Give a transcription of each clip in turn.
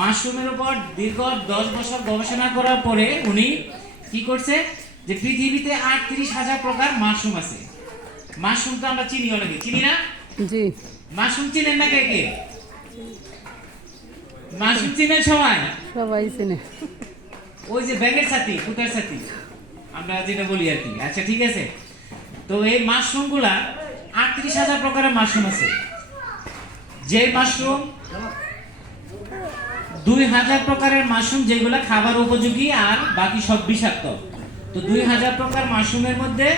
মাশরুমের উপর দীর্ঘ 10 বছর গবেষণা করার পরে উনি কি করছে যে পৃথিবীতে 38,000 প্রকার মাশরুম আছে। মাশরুম তো আমরা চিনি, অনেকে চিনি না? জি। মাশরুম চিনেন না কে কে? মাশরুম চিনেন সবাই? সবাই চেনে। ওই যে ব্যাগের সাথী, কুটার সাথী আমরা যেটা বলি আর কি। আচ্ছা ঠিক আছে। তো এই মাশরুমগুলা 38,000 প্রকারের মাশরুম আছে। যে মাশরুম 2,000 প্রকারের মাশরুম যেগুলা খাবার উপযোগী আর বাকি সব বিষাক্ত। তো 2,000 প্রকার মাশরুমের মধ্যে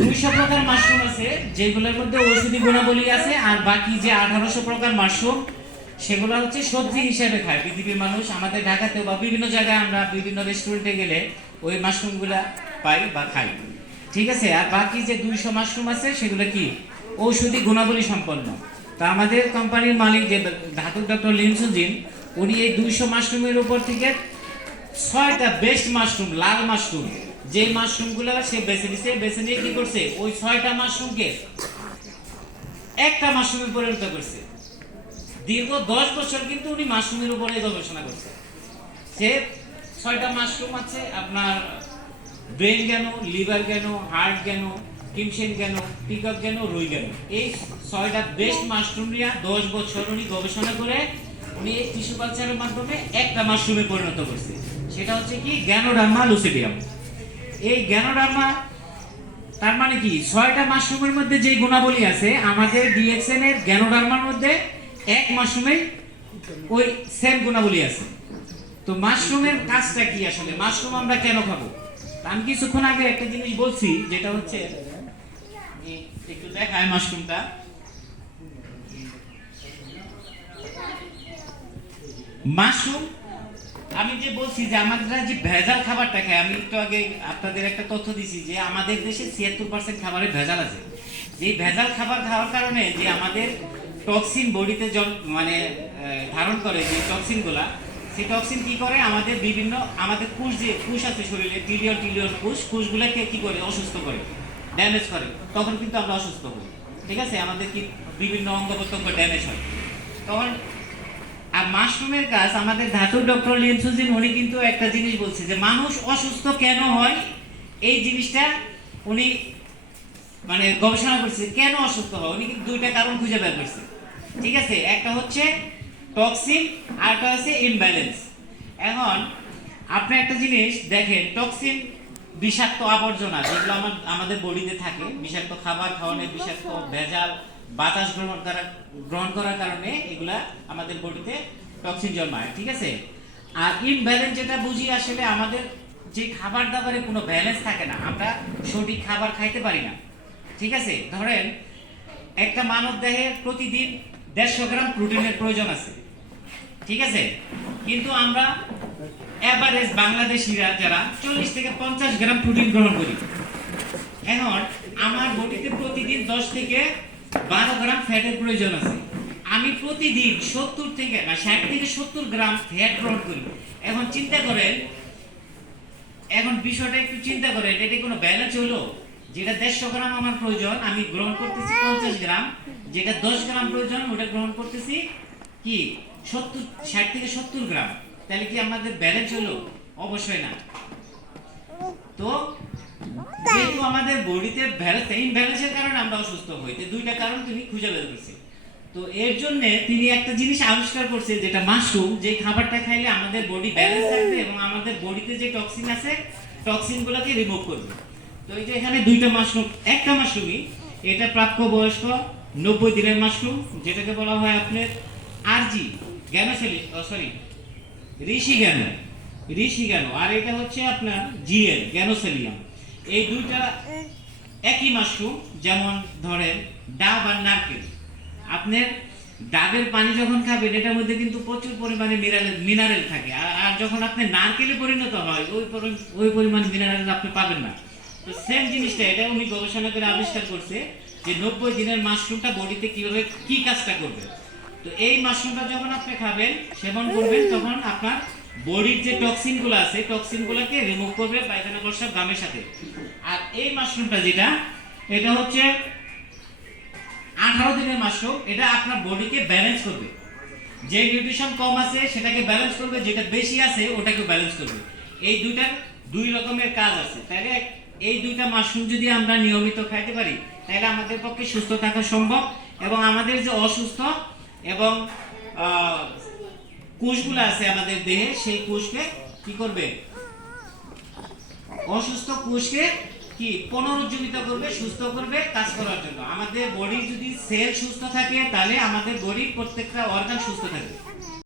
200 প্রকার মাশরুম আছে যেগুলোর মধ্যে ঔষধি গুণাবলী আছে, আর বাকি যে 1800 প্রকার মাশরুম সেগুলো হচ্ছে সবজি হিসেবে খায় পৃথিবীর মানুষ। আমাদের ঢাকাতে বা বিভিন্ন জায়গায় আমরা বিভিন্ন রেস্টুরেন্টে গেলে ওই মাশরুমগুলা পাই বা খাই। ঠিক আছে। আর বাকি যে 200 মাশরুম আছে সেগুলো কি ঔষধি গুণাবলী সম্পন্ন। তা আমাদের কোম্পানির মালিক যে ধাতুক ডক্টর লিনসুজিন, উনি এই 200 মাশরুমের উপর থেকে 6টা বেস্ট মাশরুম, লাল মাশরুম, যে মাশরুমগুলো সে বেছে নিছে, বেছে নিয়ে কি করছে ওই 6টা মাশরুমকে একটা মাশরুমে পরিণত করছে। দীর্ঘ 10 বছর কিন্তু উনি মাশরুমের উপরে গবেষণা করছে। সে 6টা মাশরুম আছে আপনার ব্রেন জ্ঞান, লিভার জ্ঞান, হার্ট জ্ঞান, কিমসেন জ্ঞান, পিকক জ্ঞান, রুই জ্ঞান, এই 6টা বেস্ট মাশরুম নিয়ে 10 বছর উনি গবেষণা করে উনি এই টিস্যু কালচারের মাধ্যমে একটা মাশরুমে পরিণত করছে। সেটা হচ্ছে কি গ্যানোডার্মা লুসিডিয়াম। এই গ্যানোডার্মা তার মানে কি 6টা মাশরুমের মধ্যে যে গুণাবলী আছে আমাদের ডিএক্সএন এর গ্যানোডার্মার মধ্যে এক মাশরুমে ওই সেম গুণাবলী আছে। তো মাশরুমের কাজটা কি আসলে, মাশরুম আমরা কেন খাবো? আমি কিছুক্ষণ আগে একটা জিনিস বলছি যেটা হচ্ছে একটু দেখায় মাশরুমটা। মাশরুম আমি যে বলছি যে আমাদের যে ভেজাল খাবারটা খায়, আমি একটু আগে আপনাদের একটা তথ্য দিছি যে আমাদের দেশে 76% খাবারে ভেজাল আছে। যে ভেজাল খাবার খাওয়ার কারণে যে আমাদের টক্সিন বডিতে মানে ধারণ করে যে টক্সিনগুলা, সেই টক্সিন কি করে আমাদের বিভিন্ন আমাদের কোষ আছে শরীরে, ট্রিলিয়ন কোষগুলোকে কি করে অসুস্থ করে, ড্যামেজ করে। তখন কিন্তু আমরা অসুস্থ হই। ঠিক আছে, আমাদের কি বিভিন্ন অঙ্গ প্রত্যঙ্গ ড্যামেজ হয় তখন। আর মাশরুমের কাজ আমাদের ধাতুর ডক্টর লিনসুজিন উনি কিন্তু একটা জিনিস বলছে যে মানুষ অসুস্থ কেন হয়, এই জিনিসটা উনি মানে গবেষণা করছে কেন অসুস্থ হয়। উনি কিন্তু 2টা কারণ খুঁজে বের করছে। ঠিক আছে, একটা হচ্ছে টক্সিন আর একটা হচ্ছে ইমব্যালেন্স। এখন আপনি একটা জিনিস দেখেন, টক্সিন বিষাক্ত আবর্জনা যেগুলো আমাদের বডিতে থাকে, বিষাক্ত খাবার খাওয়ানো, বিষাক্ত ভেজাল বাতাস গ্রহণ করার কারণে এগুলা আমাদের বডিতে টক্সিন জন্মায়। ঠিক আছে। আর ইমব্যালেন্স যেটা বুঝি আসলে আমাদের যে খাবার দাবারে কোনো ব্যালেন্স থাকে না, আমরা সঠিক খাবার খাইতে পারি না। ঠিক আছে, ধরেন একটা মানব দেহে প্রতিদিন 150 গ্রাম প্রোটিনের প্রয়োজন আছে। ঠিক আছে, কিন্তু আমরা এভারেজ বাংলাদেশিরা যারা 40 থেকে 50 গ্রাম প্রোটিন গ্রহণ করি। এখন আমার বডিতে প্রতিদিন 10 থেকে 12 গ্রাম ফ্যাটের প্রয়োজন আছে। আমি প্রতিদিন 60 থেকে 70 গ্রাম ফ্যাট গ্রহণ করি। এখন চিন্তা করেন, এখন বিষয়টা একটু চিন্তা করেন, এটা কোনো ব্যালেন্স হলো? যেটা 150 গ্রাম আমার প্রয়োজন আমি গ্রহণ করতেছি 50 গ্রাম, যেটা 10 গ্রাম প্রয়োজন ওটা গ্রহণ করতেছি কি 60 থেকে 70 গ্রাম। তাহলে কি আমাদের ব্যালেন্স হলো? অবশ্যই না। তো যেহেতু আমাদের বডিতে ইমব্যালেন্সের কারণে আমরা অসুস্থ হই, তো 2টা কারণ তিনি খুঁজে বের করছে। তো এর জন্য তিনি একটা জিনিস আবিষ্কার করছে যেটা মাশরুম, যে খাবারটা খাইলে আমাদের বডি ব্যালেন্স থাকবে এবং আমাদের বডিতে যে টক্সিন আছে টক্সিনগুলোকে রিমুভ করবে। তো এই যে এখানে 2টা মাশরুম, একটা মাশরুমই এটা প্রাপ্তবয়স্ক 90 দিনের মাশরুম, যেটাকে বলা হয় আপনার আরজি গ্যানোসেলি, সরি ঋষি জ্ঞান, আর এটা হচ্ছে আপনার জিএল গ্যানোসেলিয়াম। এই 2টা একই মাশরুম। যেমন ধরেন ডাব আর নারকেল, আপনার ডাবের পানি যখন খাবেন এটার মধ্যে কিন্তু প্রচুর পরিমাণে মিনারেল থাকে, আর যখন আপনি নারকেলে পরিণত হয় ওই পরিমাণ মিনারেল আপনি পাবেন না। তো সেম জিনিসটা এটা উনি গবেষণা করে আবিষ্কার করছে যে 90 দিনের মাশরুমটা বডিতে কিভাবে কি কাজটা করবে। তো এই মাশরুমটা যখন আপনি খাবেন, সেবন করবেন, তখন আপনার বডির যে টক্সিনগুলো আছে টক্সিনগুলোকে রিমুভ করবে পায়খানা প্রস্রাব ঘামের সাথে। আর এই মাশরুমটা যেটা, এটা হচ্ছে 18 দিনের মাশরুম, এটা আপনার বডিকে ব্যালেন্স করবে। যে নিউট্রিশন কম আছে সেটাকে ব্যালেন্স করবে, যেটা বেশি আছে ওটাকে ব্যালেন্স করবে। এই দুইটার দুই রকমের কাজ আছে। তাহলে এই দুইটা মাশরুম যদি আমরা নিয়মিত খাইতে পারি তাহলে আমাদের পক্ষে সুস্থ থাকা সম্ভব, এবং আমাদের যে অসুস্থ এবং কোষগুলো আছে আমাদের দেহে সেই কোষকে কি করবে, অসুস্থ কোষকে কি পুনরুজ্জীবিত করবে, সুস্থ করবে কাজ করার জন্য। আমাদের বডির যদি সেল সুস্থ থাকে তাহলে আমাদের বডির প্রত্যেকটা অর্গান সুস্থ থাকবে।